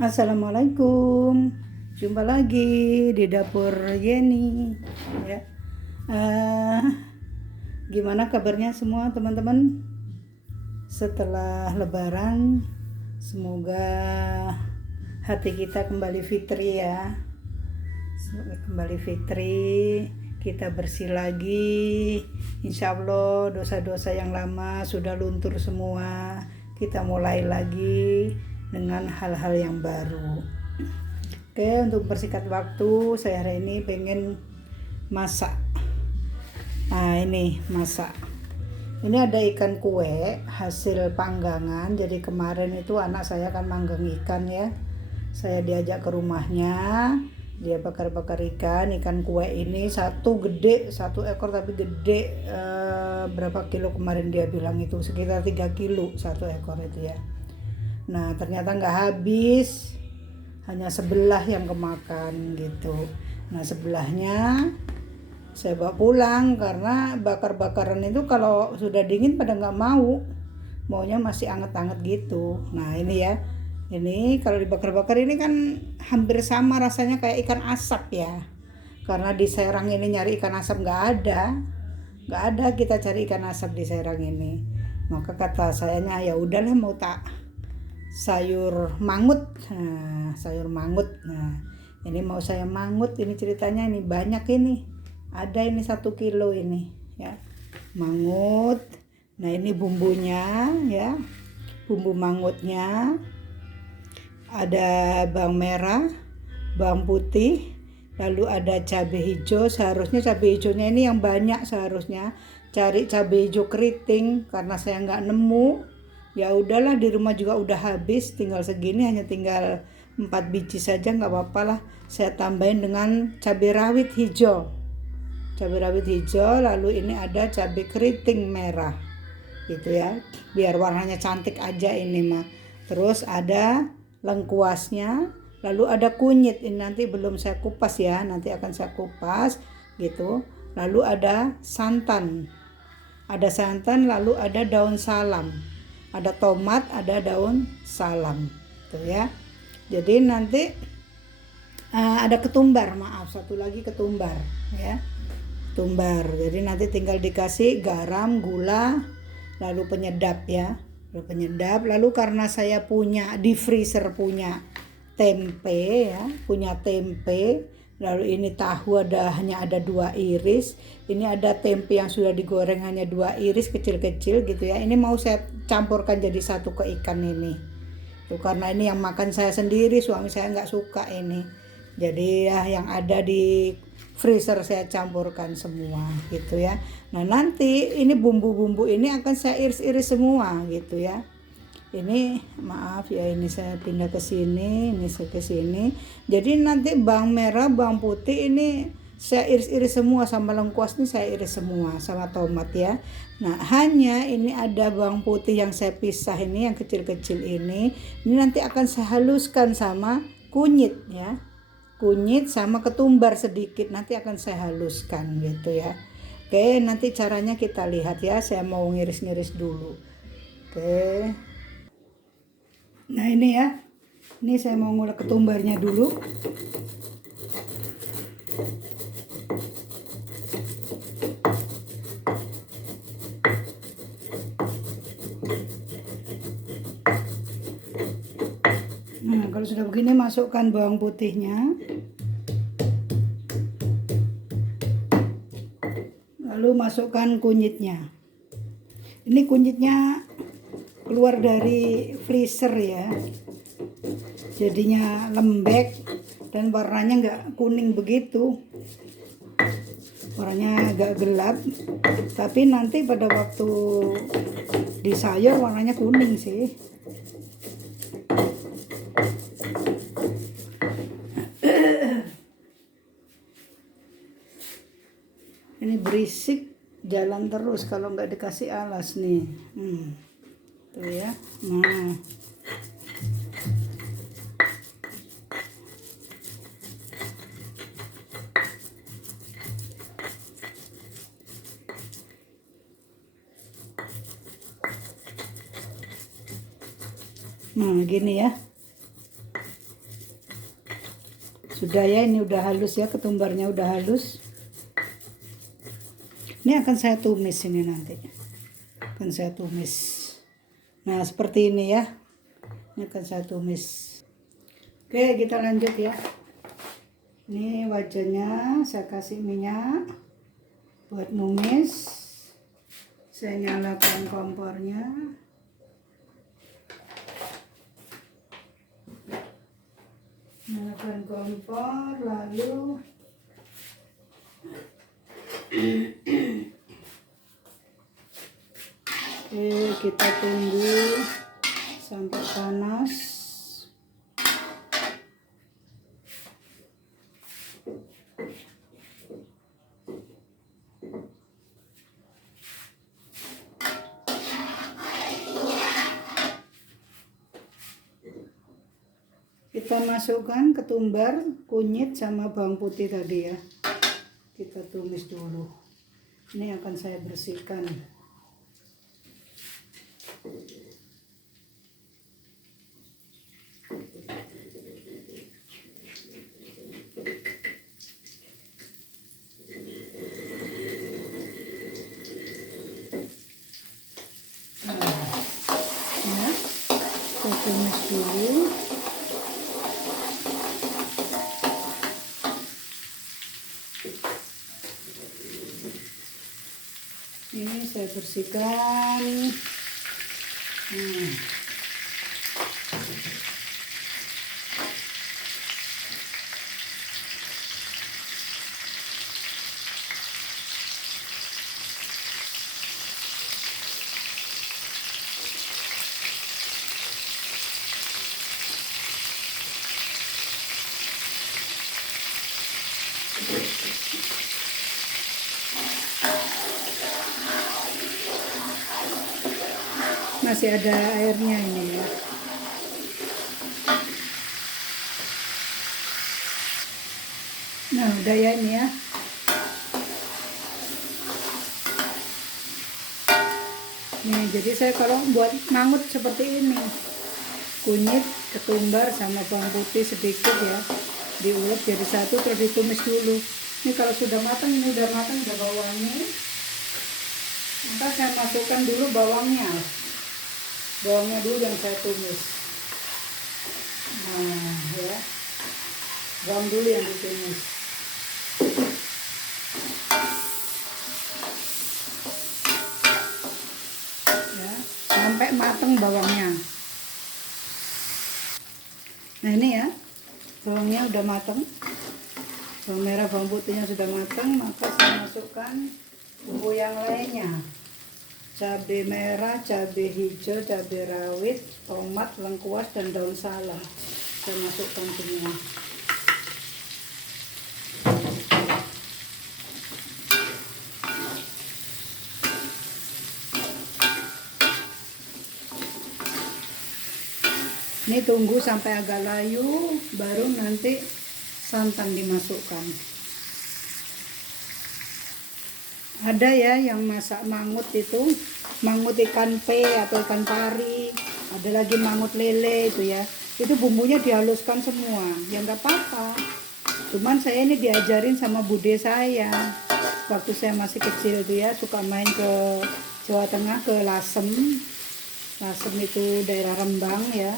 Assalamualaikum, jumpa lagi di dapur Yeni ya. Eh, Gimana kabarnya semua teman-teman? Setelah Lebaran, semoga hati kita kembali fitri ya. Kembali fitri, kita bersih lagi. Insya Allah dosa-dosa yang lama sudah luntur semua. Kita mulai lagi dengan hal-hal yang baru. Oke, untuk persingkat waktu, saya hari ini pengen masak. Nah, ini masak. Ini ada ikan kue hasil panggangan. Jadi kemarin itu anak saya kan manggang ikan ya. Saya diajak ke rumahnya, dia bakar-bakar ikan kue ini satu ekor tapi gede, berapa kilo kemarin dia bilang itu sekitar 3 kilo satu ekor itu ya. Nah ternyata nggak habis, hanya sebelah yang kemakan gitu. Nah sebelahnya saya bawa pulang karena bakar-bakaran itu kalau sudah dingin pada nggak maunya masih anget-anget gitu. Nah ini ya, ini kalau dibakar-bakar ini kan hampir sama rasanya kayak ikan asap ya, karena di Serang ini nyari ikan asap nggak ada kita cari ikan asap di Serang ini. Maka kata sayanya ya udahlah mau tak sayur mangut. Nah ini mau saya mangut, ini ceritanya ini banyak, ini ada ini 1 kilo ini ya mangut. Nah ini bumbunya ya, bumbu mangutnya ada bawang merah, bawang putih, lalu ada cabai hijau. Seharusnya cabai hijaunya ini yang banyak, seharusnya cari cabai hijau keriting karena saya nggak nemu. Ya udahlah, di rumah juga udah habis, tinggal segini, hanya tinggal 4 biji saja, nggak apa-apa lah. Saya tambahin dengan cabai rawit hijau, lalu ini ada cabai keriting merah gitu ya, biar warnanya cantik aja ini mah. Terus ada lengkuasnya, lalu ada kunyit, ini nanti belum saya kupas ya, nanti akan saya kupas gitu. Lalu ada santan, lalu ada daun salam, ada tomat, ada daun salam tuh ya. Jadi nanti ada ketumbar, satu lagi ketumbar ya, ketumbar. Jadi nanti tinggal dikasih garam, gula, lalu penyedap ya, lalu karena saya punya di freezer punya tempe ya, lalu ini tahu hanya ada 2 iris, ini ada tempe yang sudah digoreng hanya 2 iris kecil-kecil gitu ya. Ini mau saya campurkan jadi satu ke ikan ini tuh, karena ini yang makan saya sendiri, suami saya nggak suka ini. Jadi ya yang ada di freezer saya campurkan semua gitu ya. Nah nanti ini bumbu-bumbu ini akan saya iris-iris semua gitu ya. Ini maaf ya, ini saya pindah ke sini, ini saya ke sini. Jadi nanti bawang merah, bawang putih ini saya iris-iris semua, sama lengkuas ini saya iris semua, sama tomat ya. Nah hanya ini ada bawang putih yang saya pisah ini, yang kecil-kecil ini nanti akan saya haluskan sama kunyit ya, kunyit sama ketumbar sedikit, nanti akan saya haluskan gitu ya. Oke, nanti caranya kita lihat ya, saya mau ngiris-ngiris dulu. Oke. Nah ini ya, ini saya mau ngulek ketumbarnya dulu. Nah kalau sudah begini, masukkan bawang putihnya, lalu masukkan kunyitnya. Ini kunyitnya keluar dari freezer ya, jadinya lembek dan warnanya nggak kuning begitu, warnanya agak gelap, tapi nanti pada waktu di sayur warnanya kuning sih. Ini berisik jalan terus kalau nggak dikasih alas nih. Tuh ya. Nah gini ya. Sudah ya, ini udah halus ya, ketumbarnya udah halus. Ini akan saya tumis ini nanti. Akan saya tumis. Nah, seperti ini ya. Ini akan saya tumis. Oke, kita lanjut ya. Ini wajannya saya kasih minyak buat numis. Saya nyalakan kompornya. Nyalakan kompor, lalu oke, kita tunggu sampai panas. Kita masukkan ketumbar, kunyit sama bawang putih tadi ya. Kita tumis dulu. Ini akan saya bersihkan. Nah, ya, saya tumis dulu. Ini saya bersihkan. Masih ada airnya ini ya. Nah, udah ya ini ya. Nih, jadi saya kalau buat mangut seperti ini, kunyit, ketumbar sama bawang putih sedikit ya, diulek jadi satu terus ditumis dulu. Ini kalau sudah matang, ini udah matang, udah bau wangi. Maka saya masukkan dulu bawangnya. Bawangnya dulu yang saya tumis. Nah, ya. Bawang dulu yang ditumis. Ya, sampai matang bawangnya. Nah, ini ya. Bawangnya udah matang. Bawang merah, bawang putihnya sudah matang, maka saya masukkan bumbu yang lainnya. Cabai merah, cabai hijau, cabai rawit, tomat, lengkuas, dan daun salam. Saya masukkan semua. Ini tunggu sampai agak layu, baru nanti santan dimasukkan. Ada ya yang masak mangut itu, mangut ikan pe atau ikan pari, ada lagi mangut lele itu ya. Itu bumbunya dihaluskan semua, ya nggak apa-apa. Cuman saya ini diajarin sama bude saya. Waktu saya masih kecil dia suka main ke Jawa Tengah, ke Lasem. Lasem itu daerah Rembang ya.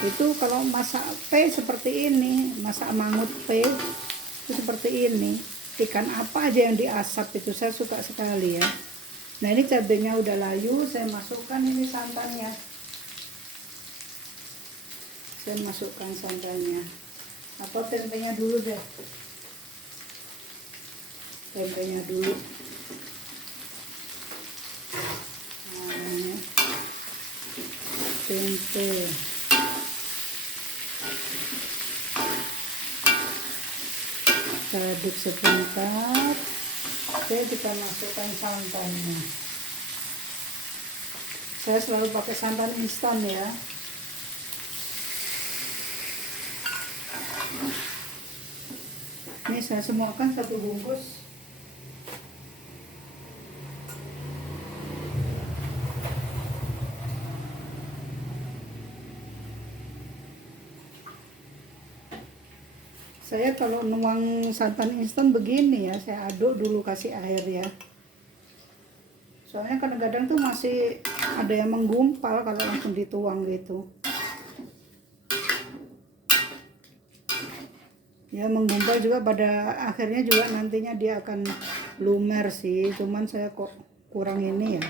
Itu kalau masak pe seperti ini, masak mangut pe itu seperti ini. Ikan apa aja yang diasap itu saya suka sekali ya. Nah, ini cabenya udah layu, saya masukkan ini santannya. Saya masukkan santannya. Atau tempenya dulu deh. Tempenya dulu. Nah, ini. Tempe. Kita aduk sebentar. Oke, kita masukkan santannya. Saya selalu pakai santan instan ya. Ini saya semuakan satu bungkus. Saya kalau nuang santan instan begini ya, saya aduk dulu kasih air ya. Soalnya kadang-kadang tuh masih ada yang menggumpal kalau langsung dituang gitu. Ya menggumpal juga pada akhirnya juga nantinya dia akan lumer sih, cuman saya kok kurang ini ya.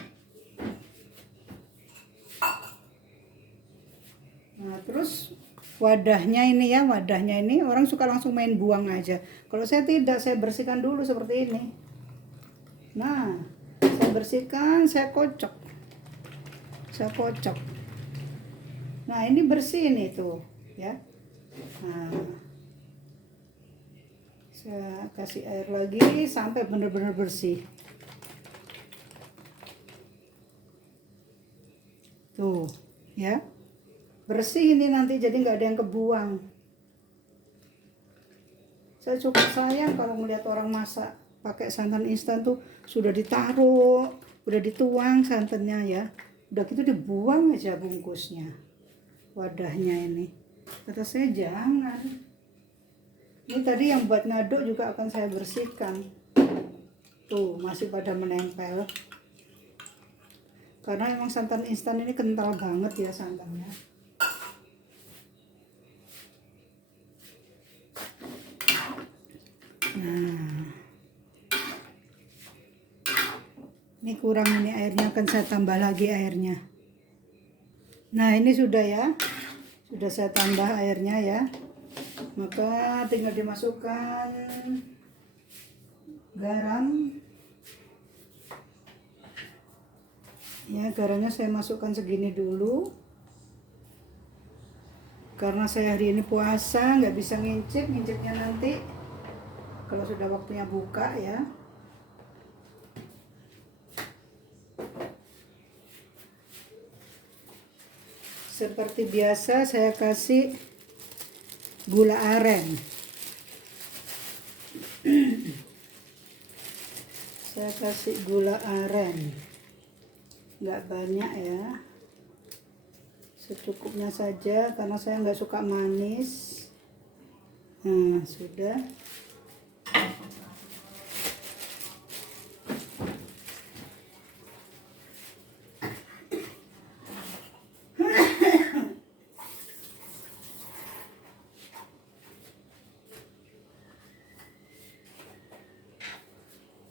Nah terus wadahnya ini ya, wadahnya ini orang suka langsung main buang aja. Kalau saya tidak, saya bersihkan dulu seperti ini. Nah saya bersihkan, saya kocok. Nah ini bersih nih tuh ya. Nah saya kasih air lagi sampai benar-benar bersih. Tuh ya, bersih ini nanti, jadi nggak ada yang kebuang. Saya cukup sayang kalau melihat orang masak pakai santan instan tuh sudah ditaruh, udah dituang santannya ya, udah gitu dibuang aja bungkusnya, wadahnya ini. Kata saya jangan. Ini tadi yang buat ngaduk juga akan saya bersihkan. Tuh masih pada menempel. Karena emang santan instan ini kental banget ya santannya. Nah, ini kurang ini airnya, akan saya tambah lagi airnya. Nah ini sudah ya, sudah saya tambah airnya ya. Maka tinggal dimasukkan garam. Ya garamnya saya masukkan segini dulu. Karena saya hari ini puasa, nggak bisa ngincipnya nanti kalau sudah waktunya buka ya. Seperti biasa saya kasih gula aren. Saya kasih gula aren. Nggak banyak ya. Secukupnya saja karena saya nggak suka manis. Nah, sudah.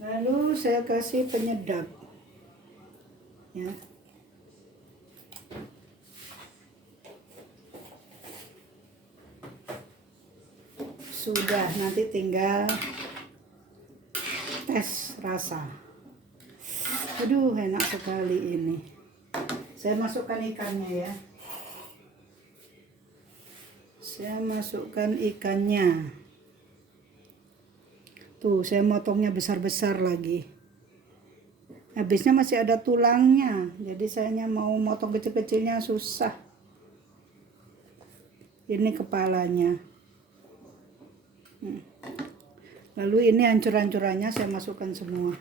Lalu saya kasih penyedap ya. Sudah, nanti tinggal tes rasa. Aduh enak sekali ini. Saya masukkan ikannya ya. Saya masukkan ikannya. Tuh saya motongnya besar-besar lagi. Habisnya masih ada tulangnya, jadi saya mau motong kecil-kecilnya susah. Ini kepalanya. Lalu ini hancur-hancurannya saya masukkan semua.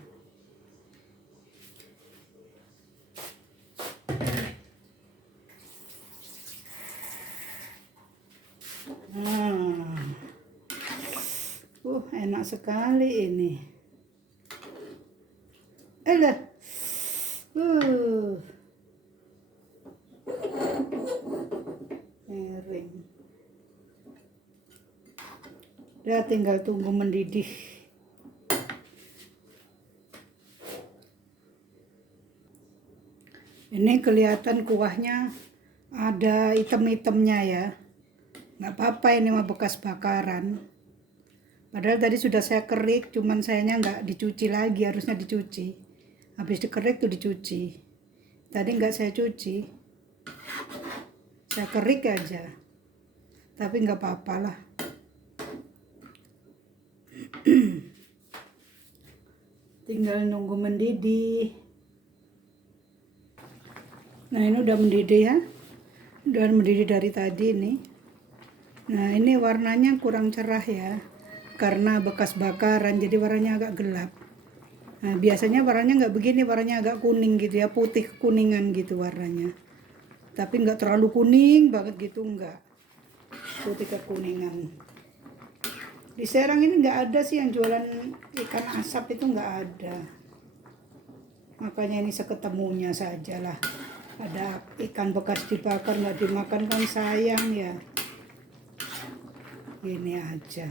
Enak sekali ini. Miring. Udah tinggal tunggu mendidih. Ini kelihatan kuahnya ada hitam-hitamnya ya. Nggak apa-apa, ini mah bekas bakaran. Padahal tadi sudah saya kerik, cuman sayangnya nggak dicuci lagi, harusnya dicuci. Habis dikerik tuh dicuci. Tadi nggak saya cuci. Saya kerik aja. Tapi nggak apa-apa lah. Tinggal nunggu mendidih. Nah ini udah mendidih ya. Udah mendidih dari tadi nih. Nah ini warnanya kurang cerah ya. Karena bekas bakaran jadi warnanya agak gelap. Nah biasanya warnanya nggak begini, warnanya agak kuning gitu ya, putih kuningan gitu warnanya. Tapi nggak terlalu kuning banget gitu, nggak, putih kekuningan. Di Serang ini nggak ada sih yang jualan ikan asap, itu nggak ada. Makanya ini seketemunya saja lah. Ada ikan bekas dibakar nggak dimakan kan sayang ya. Ini aja.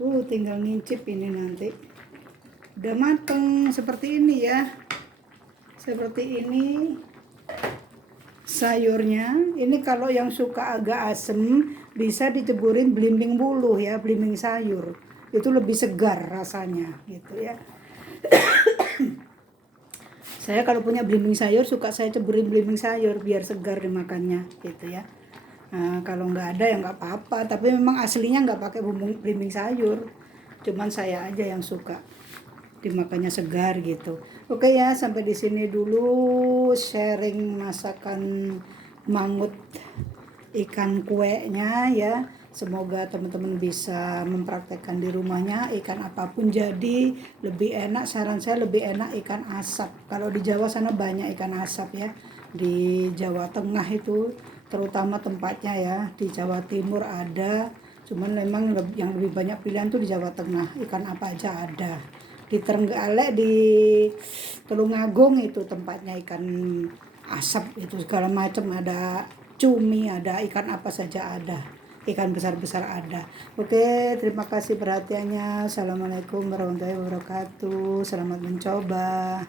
Tinggal ngincip ini nanti. Udah mateng seperti ini ya. Seperti ini sayurnya. Ini kalau yang suka agak asem bisa diceburin belimbing buluh ya, belimbing sayur. Itu lebih segar rasanya gitu ya. Saya kalau punya belimbing sayur suka saya ceburin belimbing sayur biar segar dimakannya gitu ya. Nah, kalau nggak ada ya nggak apa-apa, tapi memang aslinya nggak pakai belimbing sayur. Cuman saya aja yang suka dimakannya segar gitu. Oke ya, sampai di sini dulu sharing masakan mangut ikan kuenya ya. Semoga teman-teman bisa mempraktekkan di rumahnya. Ikan apapun jadi lebih enak, saran saya lebih enak ikan asap. Kalau di Jawa sana banyak ikan asap ya. Di Jawa Tengah itu terutama tempatnya ya. Di Jawa Timur ada, cuman memang yang lebih banyak pilihan tuh di Jawa Tengah. Ikan apa aja ada. Di Trenggalek, di Tulungagung itu tempatnya ikan asap itu segala macam, ada cumi, ada ikan apa saja ada, ikan besar-besar ada. Oke, terima kasih perhatiannya. Assalamualaikum warahmatullahi wabarakatuh. Selamat mencoba.